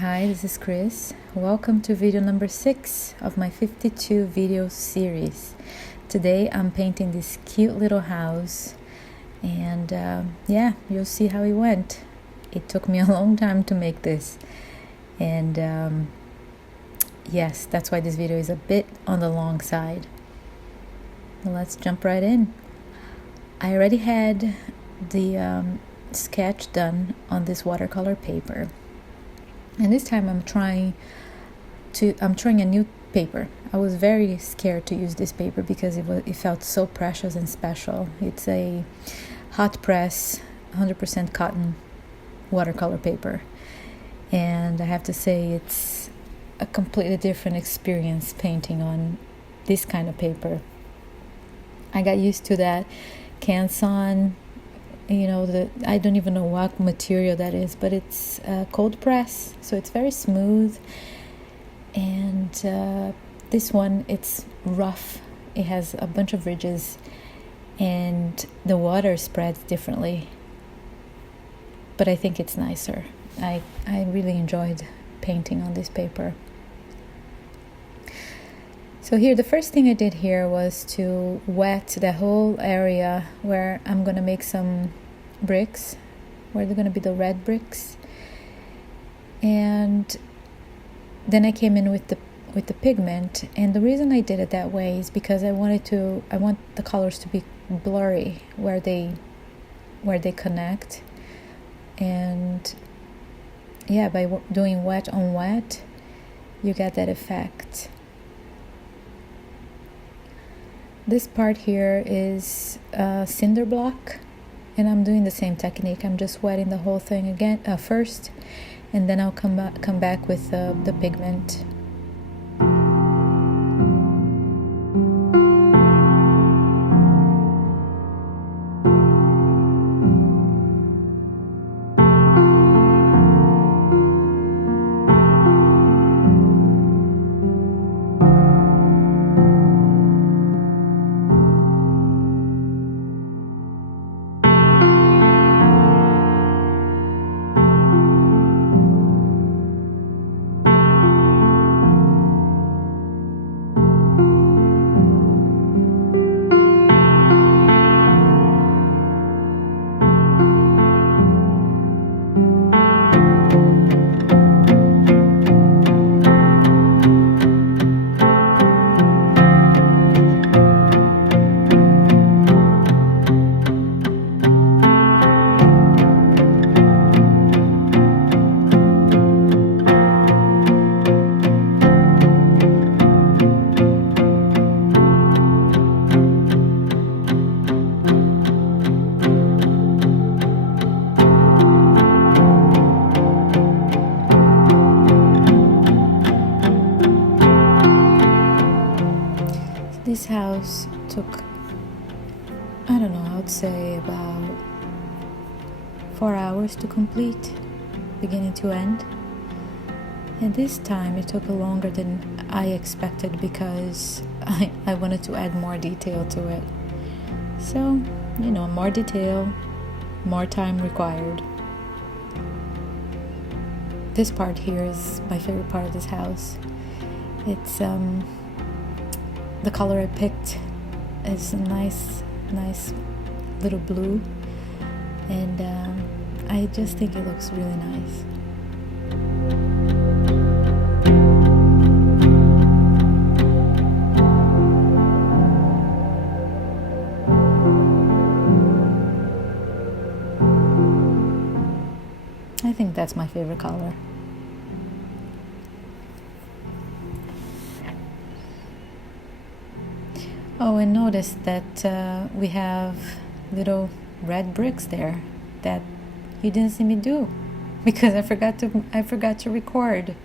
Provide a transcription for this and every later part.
Hi, this is Chris. Welcome to video number 6 of my 52 video series. Today I'm painting this cute little house and you'll see how it went. It took me a long time to make this and yes, that's why this video is a bit on the long side. Let's jump right in. I already had the sketch done on this watercolor paper. And this time I'm trying a new paper. I was very scared to use this paper because it felt so precious and special. It's a hot press, 100% cotton watercolor paper. And I have to say it's a completely different experience painting on this kind of paper. I got used to that Canson, I don't even know what material that is, but it's cold press, so it's very smooth. And this one, it's rough. It has a bunch of ridges and the water spreads differently, but I think it's nicer. I really enjoyed painting on this paper. So here, the first thing I did here was to wet the whole area where I'm going to make some bricks, where they're going to be the red bricks. And then I came in with the pigment. And the reason I did it that way is because I want the colors to be blurry where they connect. And yeah, by doing wet on wet, you get that effect. This part here is cinder block, and I'm doing the same technique. I'm just wetting the whole thing again first, and then I'll come back with the pigment. This house took, I don't know, I would say about 4 hours to complete, beginning to end. And this time it took longer than I expected because I wanted to add more detail to it. So, more detail, more time required. This part here is my favorite part of this house. It's the color I picked is a nice little blue, and I just think it looks really nice. I think that's my favorite color. Oh, and notice that we have little red bricks there that you didn't see me do because I forgot to record.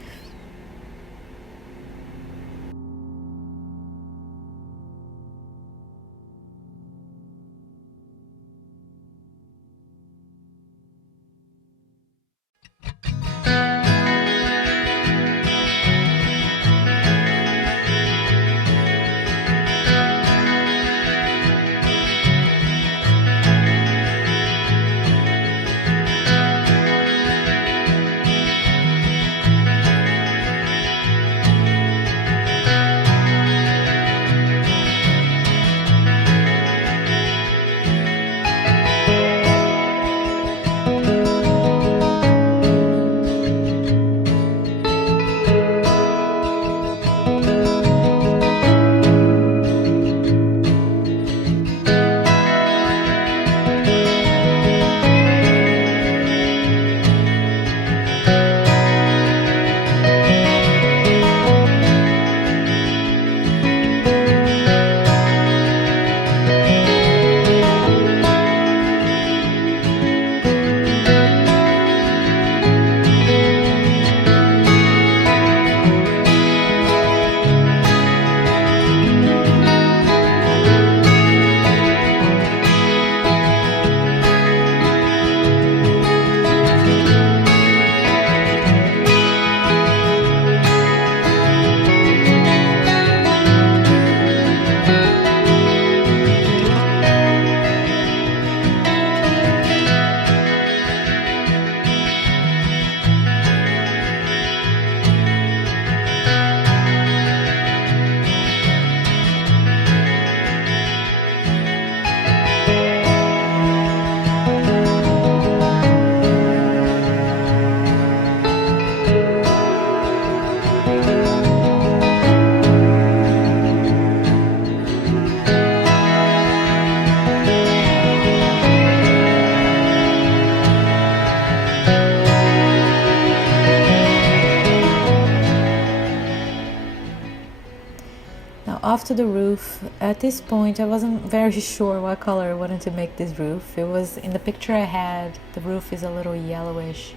off to the roof. At this point, I wasn't very sure what color I wanted to make this roof. It was, in the picture I had, the roof is a little yellowish.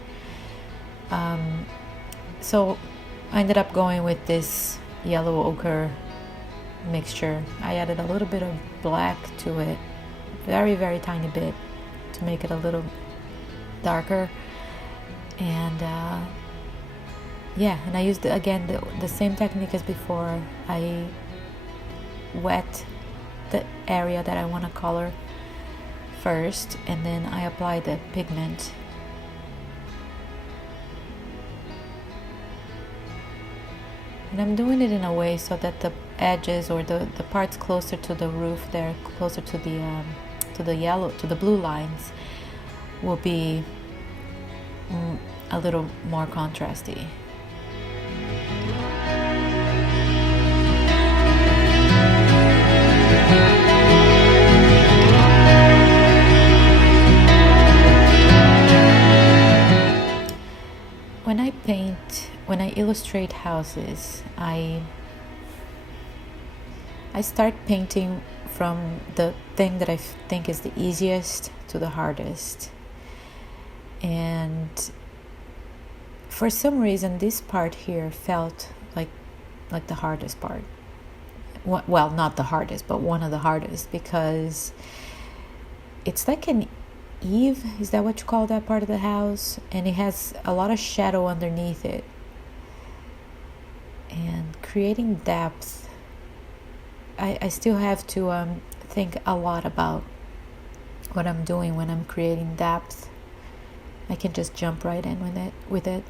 So I ended up going with this yellow ochre mixture. I added a little bit of black to it, very, very tiny bit, to make it a little darker. And yeah, and I used again the same technique as before. I wet the area that I want to color first, and then I apply the pigment. And I'm doing it in a way so that the edges, or the parts closer to the roof, they're closer to the blue lines, will be a little more contrasty. When I illustrate houses, I start painting from the thing that I think is the easiest to the hardest. And for some reason, this part here felt like the hardest part. Well, not the hardest, but one of the hardest, because it's like an eave. Is that what you call that part of the house? And it has a lot of shadow underneath it. And creating depth, I still have to think a lot about what I'm doing when I'm creating depth. I can just jump right in with it.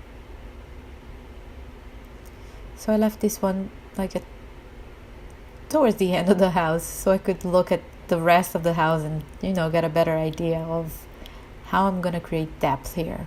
So I left this one towards the end of the house, so I could look at the rest of the house and get a better idea of how I'm gonna create depth here.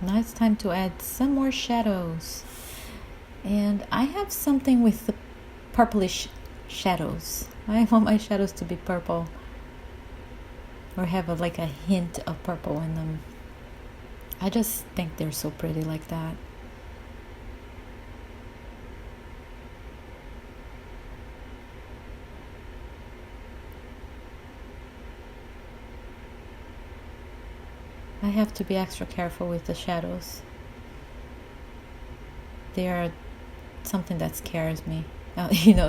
Now it's time to add some more shadows. And I have something with the purplish shadows. I want my shadows to be purple, or have like a hint of purple in them. I just think they're so pretty like that. I have to be extra careful with the shadows. They are something that scares me.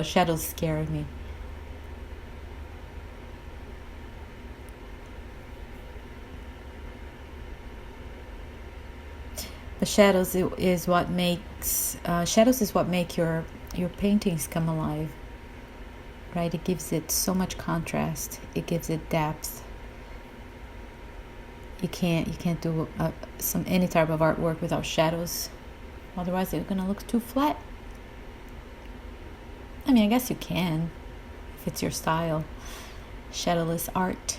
Shadows scare me. The shadows is what makes shadows is what make your paintings come alive, right? It gives it so much contrast. It gives it depth. You can't do any type of artwork without shadows. Otherwise, they're gonna look too flat. I mean, I guess you can if it's your style. Shadowless art.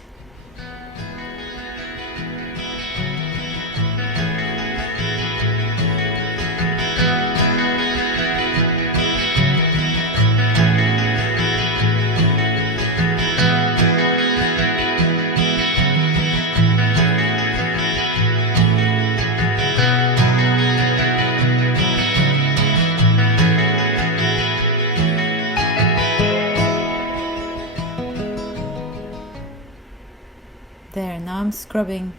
There, now I'm scrubbing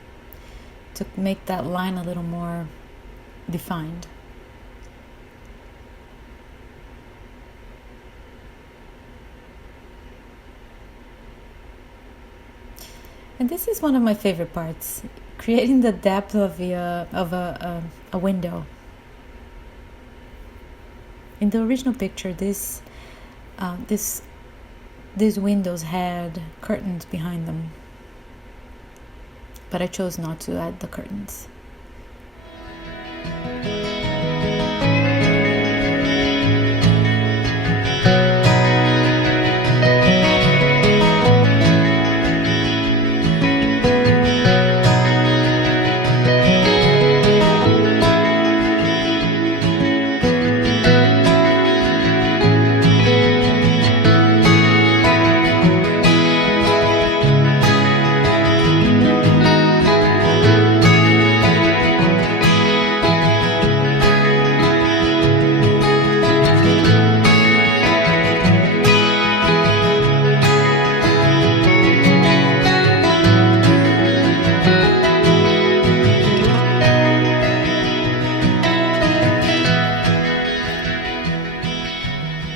to make that line a little more defined. And this is one of my favorite parts, creating the depth of a window. In the original picture, these windows had curtains behind them, but I chose not to add the curtains.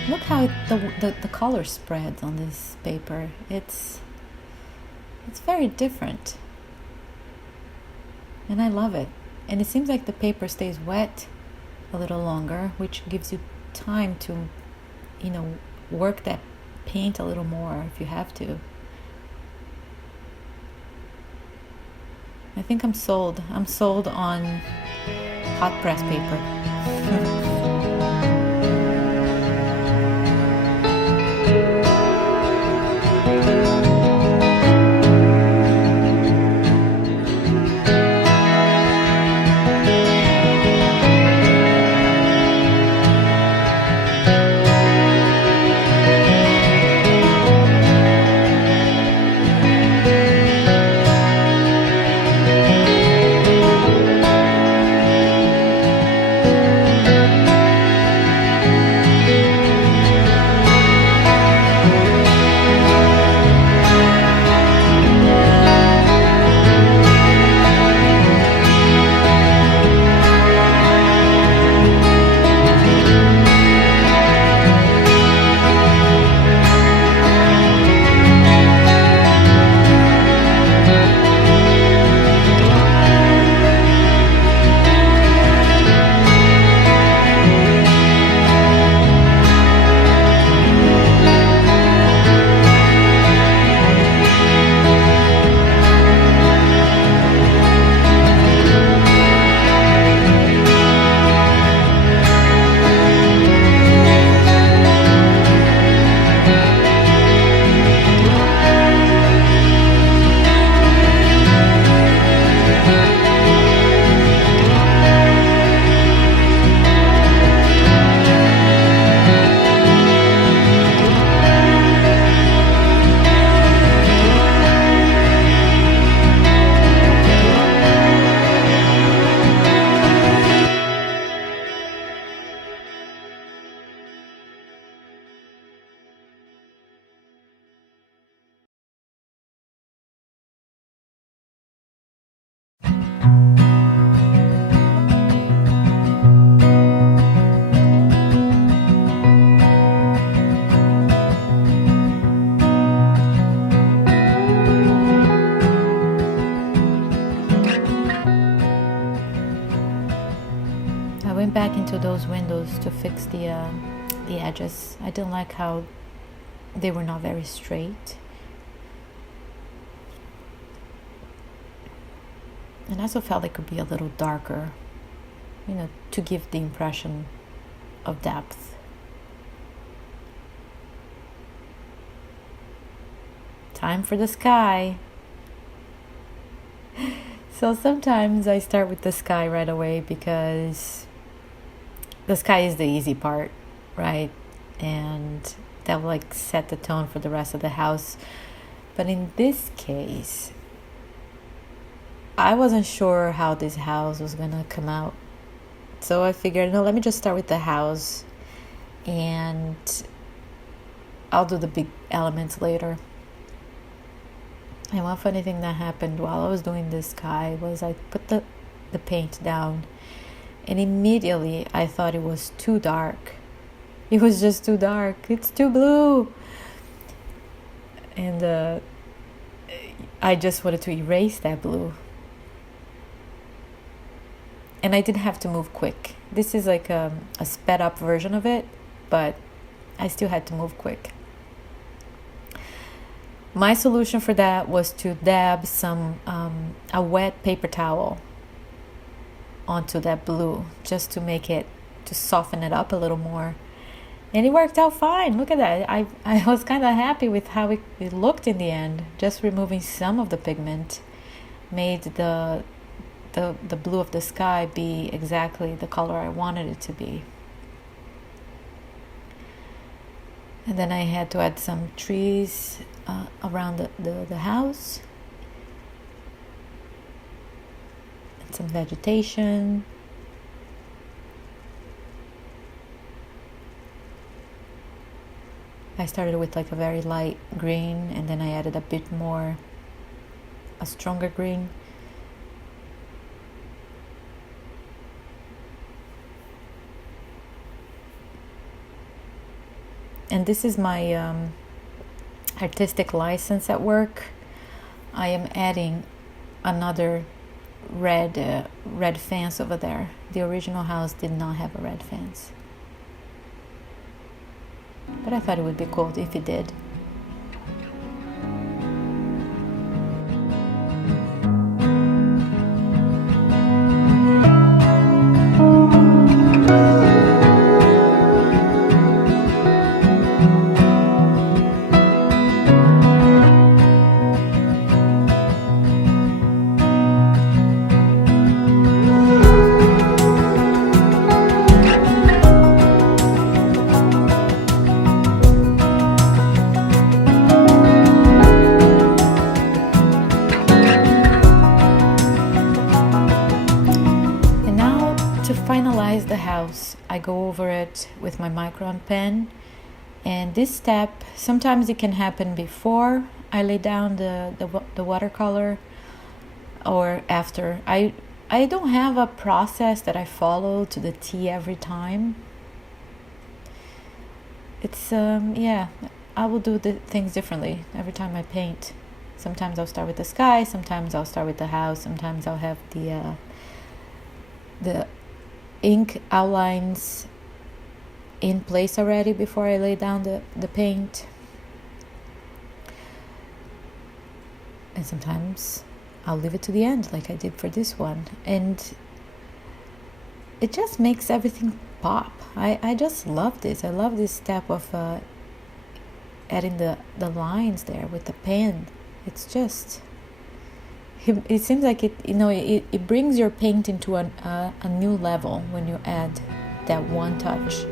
Look how the color spreads on this paper. It's very different, and I love it. And it seems like the paper stays wet a little longer, which gives you time to, work that paint a little more if you have to. I think I'm sold. I'm sold on hot press paper. back into those windows to fix the edges. I didn't like how they were not very straight. And I also felt it could be a little darker, to give the impression of depth. Time for the sky. So sometimes I start with the sky right away because the sky is the easy part, right? And that will set the tone for the rest of the house. But in this case, I wasn't sure how this house was gonna come out. So I figured, no, let me just start with the house and I'll do the big elements later. And one funny thing that happened while I was doing this sky was I put the paint down, and immediately I thought it was too dark. It was just too dark. It's too blue. And I just wanted to erase that blue. And I didn't have to move quick. This is like a sped up version of it, but I still had to move quick. My solution for that was to dab a wet paper towel onto that blue, just to soften it up a little more. And it worked out fine. Look at that. I was kind of happy with how it looked in the end. Just removing some of the pigment made the blue of the sky be exactly the color I wanted it to be. And then I had to add some trees around the house, and some vegetation. I started with a very light green, and then I added a stronger green. And this is my artistic license at work. I am adding another red fence over there. The original house did not have a red fence, but I thought it would be cool if it did. Finalize the house, I go over it with my micron pen, and this step sometimes it can happen before I lay down the watercolor or after. I don't have a process that I follow to the T every time. It's I will do the things differently every time I paint. Sometimes I'll start with the sky, sometimes I'll start with the house, sometimes I'll have the ink outlines in place already before I lay down the paint. And sometimes I'll leave it to the end like I did for this one. And it just makes everything pop. I just love this. I love this step of adding the lines there with the pen. It's just... It seems like it brings your paint into a new level when you add that one touch.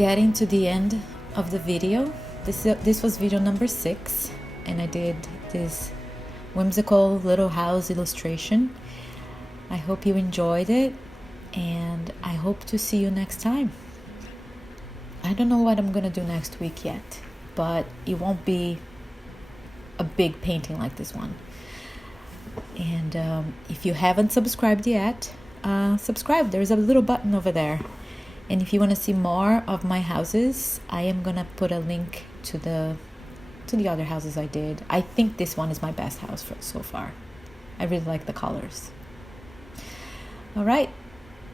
getting to the end of the video. This was video number 6, and I did this whimsical little house illustration. I hope you enjoyed it, and I hope to see you next time. I don't know what I'm gonna do next week yet, but it won't be a big painting like this one. And if you haven't subscribed yet, subscribe. There's a little button over there. And if you want to see more of my houses, I am gonna put a link to the other houses I did. I think this one is my best house so far. I really like the colors. All right,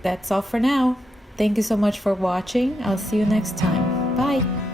that's all for now. Thank you so much for watching. I'll see you next time. Bye.